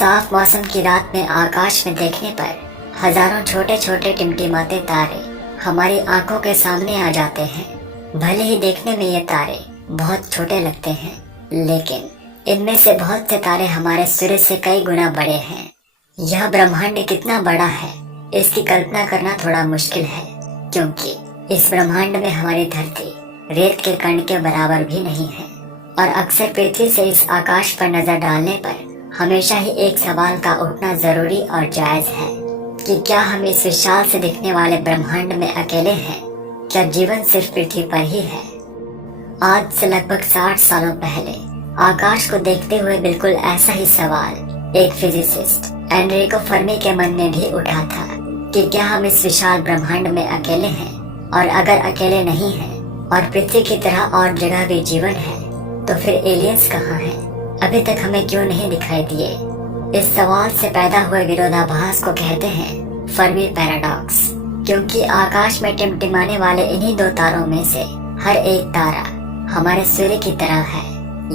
साफ मौसम की रात में आकाश में देखने पर हजारों छोटे छोटे टिमटिमाते तारे हमारी आंखों के सामने आ जाते हैं। भले ही देखने में ये तारे बहुत छोटे लगते हैं, लेकिन इनमें से बहुत से तारे हमारे सूर्य से कई गुना बड़े हैं। यह ब्रह्मांड कितना बड़ा है, इसकी कल्पना करना थोड़ा मुश्किल है, क्योंकि इस ब्रह्मांड में हमारी धरती रेत के कण के बराबर भी नहीं है। और अक्सर पृथ्वी से इस आकाश पर नजर डालने पर हमेशा ही एक सवाल का उठना जरूरी और जायज है कि क्या हम इस विशाल से दिखने वाले ब्रह्मांड में अकेले हैं? क्या जीवन सिर्फ पृथ्वी पर ही है? आज से लगभग 60 सालों पहले आकाश को देखते हुए बिल्कुल ऐसा ही सवाल एक फिजिसिस्ट एनरिको फर्मी के मन में भी उठा था कि क्या हम इस विशाल ब्रह्मांड में अकेले हैं, और अगर अकेले नहीं हैं और पृथ्वी की तरह और जगह भी जीवन है, तो फिर एलियंस कहाँ हैं? अभी तक हमें क्यों नहीं दिखाई दिए? इस सवाल से पैदा हुए विरोधाभास को कहते हैं फर्मी पैराडॉक्स, क्योंकि आकाश में टिमटिमाने वाले इन्हीं दो तारों में से हर एक तारा हमारे सूर्य की तरह है।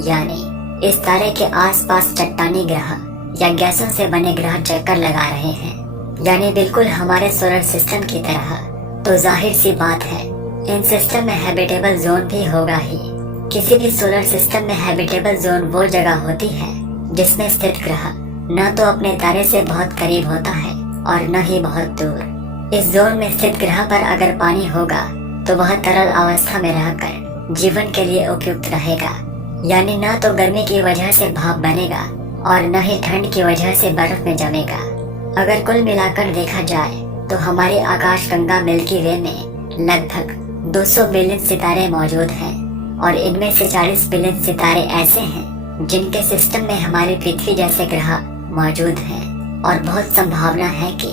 यानी इस तारे के आसपास चट्टानी ग्रह या गैसों से बने ग्रह चक्कर लगा रहे हैं, यानी बिल्कुल हमारे सोलर सिस्टम की तरह। तो जाहिर सी बात है, इन सिस्टम में हैबिटेबल जोन भी होगा ही। किसी भी सोलर सिस्टम में हैबिटेबल जोन वो जगह होती है जिसमें स्थित ग्रह न तो अपने तारे से बहुत करीब होता है और न ही बहुत दूर। इस जोन में स्थित ग्रह पर अगर पानी होगा तो वह तरल अवस्था में रहकर जीवन के लिए उपयुक्त रहेगा, यानी न तो गर्मी की वजह से भाप बनेगा और न ही ठंड की वजह से बर्फ में जमेगा। अगर कुल मिलाकर देखा जाए तो हमारी आकाशगंगा मिल्की वे में लगभग 200 बिलियन सितारे मौजूद हैं, और इनमें से 40 बिलियन सितारे ऐसे हैं जिनके सिस्टम में हमारी पृथ्वी जैसे ग्रह मौजूद हैं। और बहुत संभावना है कि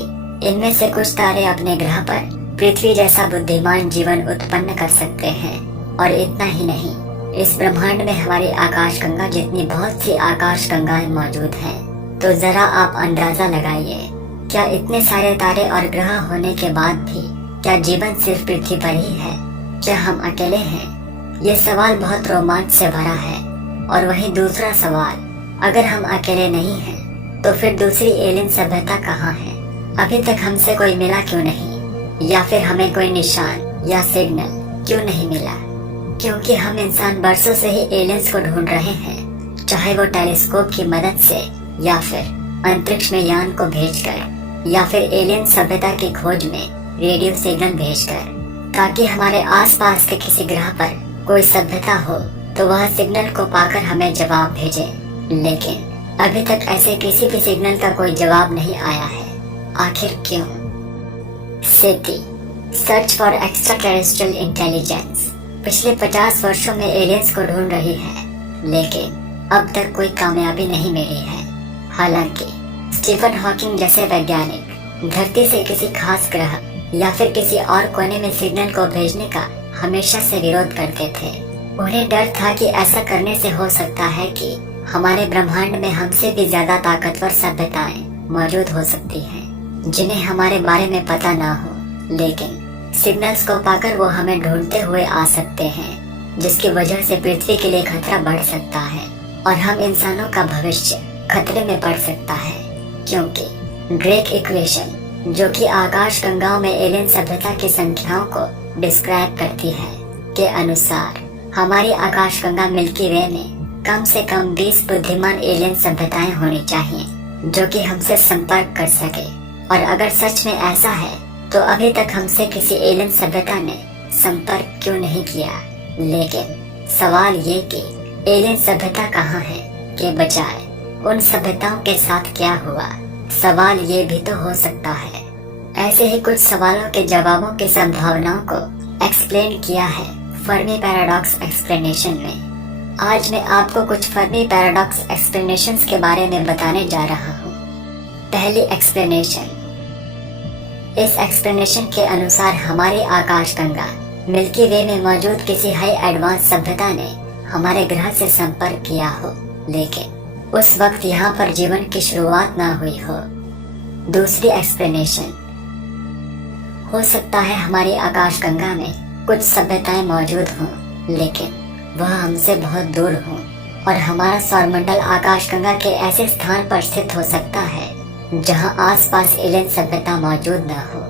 इनमें से कुछ तारे अपने ग्रह पर पृथ्वी जैसा बुद्धिमान जीवन उत्पन्न कर सकते हैं। और इतना ही नहीं, इस ब्रह्मांड में हमारी आकाशगंगा जितनी बहुत सी आकाशगंगाएं मौजूद हैं। तो जरा आप अंदाजा लगाइए, क्या इतने सारे तारे और ग्रह होने के बाद भी क्या जीवन सिर्फ पृथ्वी पर ही है? क्या हम अकेले हैं? ये सवाल बहुत रोमांच से भरा है। और वहीं दूसरा सवाल, अगर हम अकेले नहीं हैं तो फिर दूसरी एलियन सभ्यता कहाँ है? अभी तक हमसे कोई मिला क्यों नहीं, या फिर हमें कोई निशान या सिग्नल क्यों नहीं मिला? क्योंकि हम इंसान बरसों से ही एलियंस को ढूंढ रहे हैं, चाहे वो टेलीस्कोप की मदद से या फिर अंतरिक्ष में यान को भेजकर या फिर एलियन सभ्यता की खोज में रेडियो सिग्नल भेजकर, ताकि हमारे आसपास के किसी ग्रह पर कोई सभ्यता हो तो वह सिग्नल को पाकर हमें जवाब भेजे। लेकिन अभी तक ऐसे किसी भी सिग्नल का कोई जवाब नहीं आया है। आखिर क्यों? SETI search for extra terrestrial intelligence पिछले 50 वर्षों में एलियंस को ढूंढ रही है, लेकिन अब तक कोई कामयाबी नहीं मिली है। हालांकि स्टीफन हॉकिंग जैसे वैज्ञानिक धरती से किसी खास ग्रह या फिर किसी और कोने में सिग्नल को भेजने का हमेशा से विरोध करते थे। उन्हें डर था कि ऐसा करने से हो सकता है कि हमारे ब्रह्मांड में हमसे भी ज्यादा ताकतवर सभ्यताएं मौजूद हो सकती हैं, जिन्हें हमारे बारे में पता ना हो। लेकिन सिग्नल्स को पाकर वो हमें ढूंढते हुए आ सकते हैं, जिसकी वजह से पृथ्वी के लिए खतरा बढ़ सकता है और हम इंसानों का भविष्य खतरे में पड़ सकता है। क्योंकि ड्रेक इक्वेशन, जो कि आकाशगंगाओं में एलियन सभ्यता की संख्याओं को डिस्क्राइब करती है, के अनुसार हमारी आकाशगंगा मिल्की वे में कम से कम 20 बुद्धिमान एलियन सभ्यताएं होनी चाहिए जो कि हमसे संपर्क कर सके। और अगर सच में ऐसा है तो अभी तक हमसे किसी एलियन सभ्यता ने संपर्क क्यों नहीं किया? लेकिन सवाल ये कि एलियन सभ्यता कहाँ है के बजाय उन सभ्यताओं के साथ क्या हुआ? सवाल ये भी तो हो सकता है। ऐसे ही कुछ सवालों के जवाबों की संभावनाओं को एक्सप्लेन किया है फर्मी पैराडॉक्स एक्सप्लेनेशन में। आज मैं आपको कुछ फर्मी पैराडॉक्स एक्सप्लेनेशंस के बारे में बताने जा रहा हूँ। पहली एक्सप्लेनेशन। इस एक्सप्लेनेशन के अनुसार हमारी आकाशगंगा मिल्की वे में मौजूद किसी हाई एडवांस सभ्यता ने हमारे ग्रह से संपर्क किया हो, लेकिन उस वक्त यहाँ पर जीवन की शुरुआत ना हुई हो। दूसरी एक्सप्लेनेशन। हो सकता है हमारी आकाशगंगा में कुछ सभ्यताएं मौजूद हों, लेकिन वह हमसे बहुत दूर हों। और हमारा सौरमंडल आकाशगंगा के ऐसे स्थान पर स्थित हो सकता है जहां आसपास एलियन सभ्यता मौजूद न हो।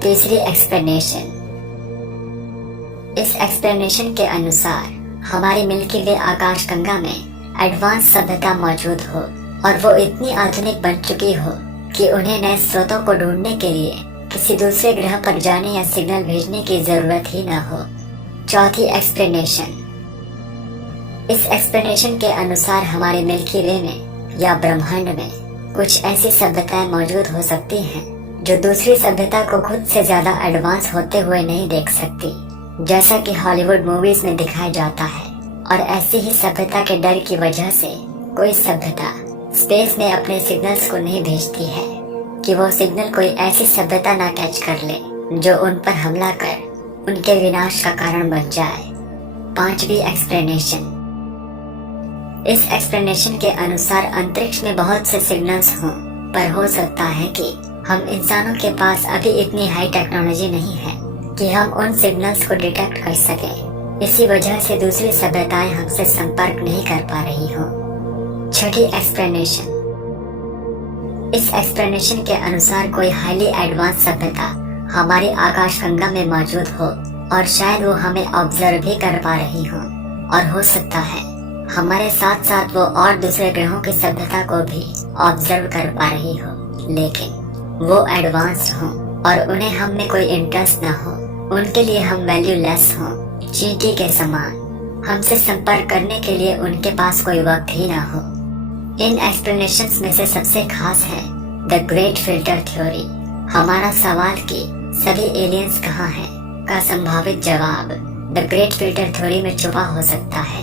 तीसरी एक्सप्लेनेशन। इस एक्सप्लेनेशन के अनुसार हमारी मिल्की वे आकाशगंगा में एडवांस सभ्यता मौजूद हो और वो इतनी आधुनिक बन चुकी हो कि उन्हें नए स्रोतों को ढूंढने के लिए किसी दूसरे ग्रह पर जाने या सिग्नल भेजने की जरूरत ही न हो। चौथी एक्सप्लेनेशन। इस एक्सप्लेनेशन के अनुसार हमारे मिल्की वे में या ब्रह्मांड में कुछ ऐसी सभ्यताएं मौजूद हो सकती हैं जो दूसरी सभ्यता को खुद से ज्यादा एडवांस होते हुए नहीं देख सकती, जैसा कि हॉलीवुड मूवीज में दिखाया जाता है। और ऐसी ही सभ्यता के डर की वजह से कोई सभ्यता स्पेस में अपने सिग्नल्स को नहीं भेजती है कि वो सिग्नल कोई ऐसी सभ्यता ना कैच कर ले जो उन पर हमला कर उनके विनाश का कारण बन जाए। पांचवी एक्सप्लेनेशन। इस एक्सप्लेनेशन के अनुसार अंतरिक्ष में बहुत से सिग्नल्स हों, पर हो सकता है कि हम इंसानों के पास अभी इतनी हाई टेक्नोलॉजी नहीं है कि हम उन सिग्नल्स को डिटेक्ट कर सकें। इसी वजह से दूसरी सभ्यताएं हमसे संपर्क नहीं कर पा रही हों। छठी एक्सप्लेनेशन। इस एक्सप्लेनेशन के अनुसार कोई हाईली एडवांस सभ्यता हमारी आकाशगंगा में मौजूद हो और शायद वो हमें ऑब्जर्व भी कर पा रही हो, और हो सकता है हमारे साथ साथ वो और दूसरे ग्रहों की सभ्यता को भी ऑब्जर्व कर पा रही हो, लेकिन वो एडवांस्ड हो और उन्हें हम में कोई इंटरेस्ट न हो। उनके लिए हम वैल्यूलेस हो, चींटी के समान। हमसे संपर्क करने के लिए उनके पास कोई वक्त ही ना हो। इन एक्सप्लेनेशंस में से सबसे खास है द ग्रेट फिल्टर थ्योरी। हमारा सवाल कि सभी एलियंस कहाँ हैं का संभावित जवाब द ग्रेट फिल्टर थ्योरी में छुपा हो सकता है।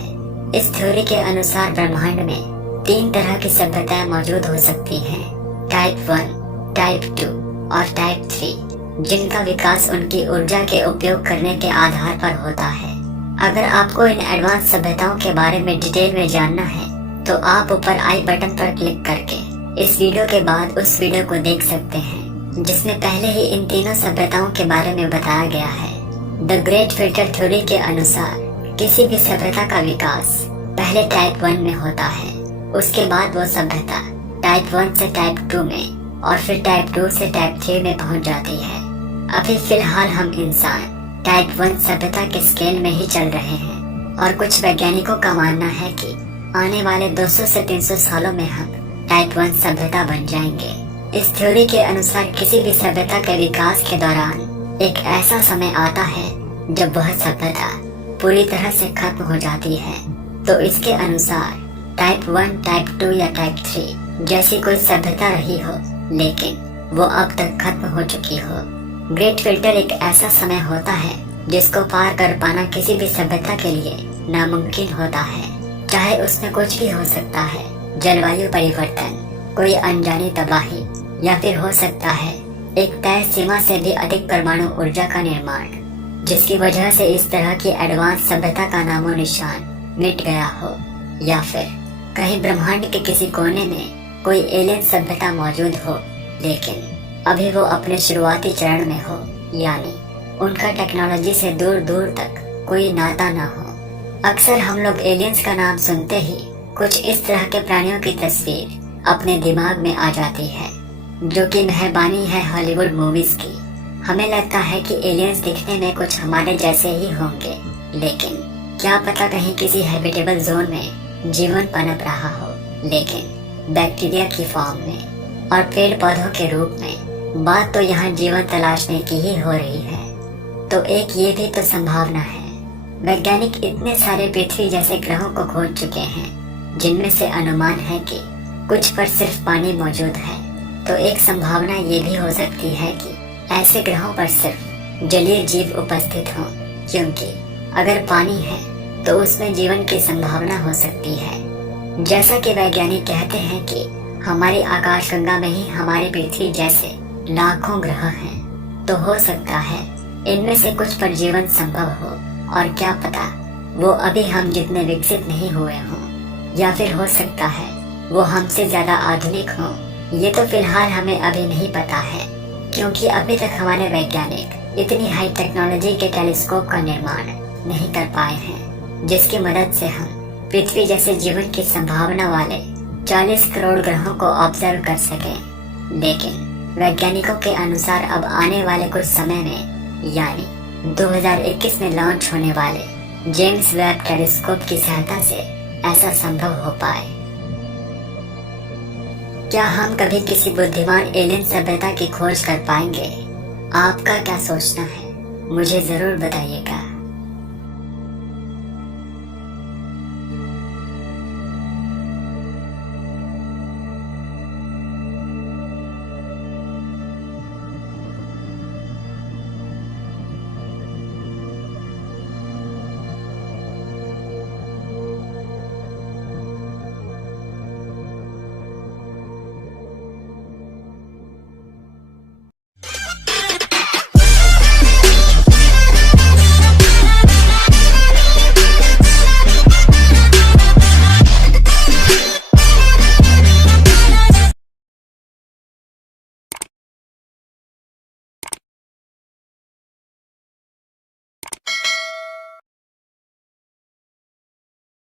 इस थ्योरी के अनुसार ब्रह्मांड में 3 तरह की सभ्यताएं मौजूद हो सकती हैं, टाइप 1, टाइप 2 और टाइप 3, जिनका विकास उनकी ऊर्जा के उपयोग करने के आधार पर होता है। अगर आपको इन एडवांस सभ्यताओं के बारे में डिटेल में जानना है तो आप ऊपर आई बटन पर क्लिक करके इस वीडियो के बाद उस वीडियो को देख सकते हैं जिसमें पहले ही इन तीनों सभ्यताओं के बारे में बताया गया है। द ग्रेट फिल्टर थ्योरी के अनुसार किसी भी सभ्यता का विकास पहले टाइप 1 में होता है, उसके बाद वो सभ्यता टाइप 1 से टाइप 2 में और फिर टाइप 2 से टाइप 3 में पहुंच जाती है। अभी फिलहाल हम इंसान टाइप 1 सभ्यता के स्केल में ही चल रहे हैं और कुछ वैज्ञानिकों का मानना है कि आने वाले 200 से 300 सालों में हम टाइप 1 सभ्यता बन जाएंगे। इस थ्योरी के अनुसार किसी भी सभ्यता के विकास के दौरान एक ऐसा समय आता है जब वह सभ्यता पूरी तरह से खत्म हो जाती है। तो इसके अनुसार टाइप 1, टाइप 2 या टाइप 3 जैसी कोई सभ्यता रही हो, लेकिन वो अब तक खत्म हो चुकी हो। ग्रेट फिल्टर एक ऐसा समय होता है जिसको पार कर पाना किसी भी सभ्यता के लिए नामुमकिन होता है, चाहे उसमें कुछ भी हो सकता है, जलवायु परिवर्तन, कोई अनजानी तबाही, या फिर हो सकता है एक तय सीमा से भी अधिक परमाणु ऊर्जा का निर्माण, जिसकी वजह से इस तरह की एडवांस सभ्यता का नामो निशान मिट गया हो, या फिर कहीं ब्रह्मांड के किसी कोने में कोई एलियन सभ्यता मौजूद हो, लेकिन अभी वो अपने शुरुआती चरण में हो, यानी उनका टेक्नोलॉजी से दूर दूर तक कोई नाता ना हो। अक्सर हम लोग एलियंस का नाम सुनते ही कुछ इस तरह के प्राणियों की तस्वीर अपने दिमाग में आ जाती है, जो कि मेहरबानी है हॉलीवुड मूवीज की। हमें लगता है कि एलियंस दिखने में कुछ हमारे जैसे ही होंगे, लेकिन क्या पता कहीं किसी हैबिटेबल जोन में जीवन पनप रहा हो, लेकिन बैक्टीरिया की फॉर्म में और पेड़ पौधों के रूप में। बात तो यहाँ जीवन तलाशने की ही हो रही है। तो एक ये भी तो संभावना है। वैज्ञानिक इतने सारे पृथ्वी जैसे ग्रहों को खोज चुके हैं जिनमें से अनुमान है कि कुछ पर सिर्फ पानी मौजूद है। तो एक संभावना ये भी हो सकती है कि ऐसे ग्रहों पर सिर्फ जलीय जीव उपस्थित हों, क्योंकि अगर पानी है तो उसमें जीवन की संभावना हो सकती है। जैसा कि वैज्ञानिक कहते हैं कि हमारी आकाशगंगा में ही हमारी पृथ्वी जैसे लाखों ग्रह हैं, तो हो सकता है इनमें से कुछ पर जीवन संभव हो, और क्या पता वो अभी हम जितने विकसित नहीं हुए हों, या फिर हो सकता है वो हमसे ज्यादा आधुनिक हों। ये तो फिलहाल हमें अभी नहीं पता है, क्योंकि अभी तक हमारे वैज्ञानिक इतनी हाई टेक्नोलॉजी के टेलीस्कोप का निर्माण नहीं कर पाए हैं जिसकी मदद से हम पृथ्वी जैसे जीवन की संभावना वाले 40 करोड़ ग्रहों को ऑब्जर्व कर सकें। लेकिन वैज्ञानिकों के अनुसार अब आने वाले कुछ समय में यानी 2021 में लॉन्च होने वाले जेम्स वेब टेलीस्कोप की सहायता से ऐसा संभव हो पाए। क्या हम कभी किसी बुद्धिमान एलियन सभ्यता की खोज कर पाएंगे? आपका क्या सोचना है? मुझे जरूर बताइएगा।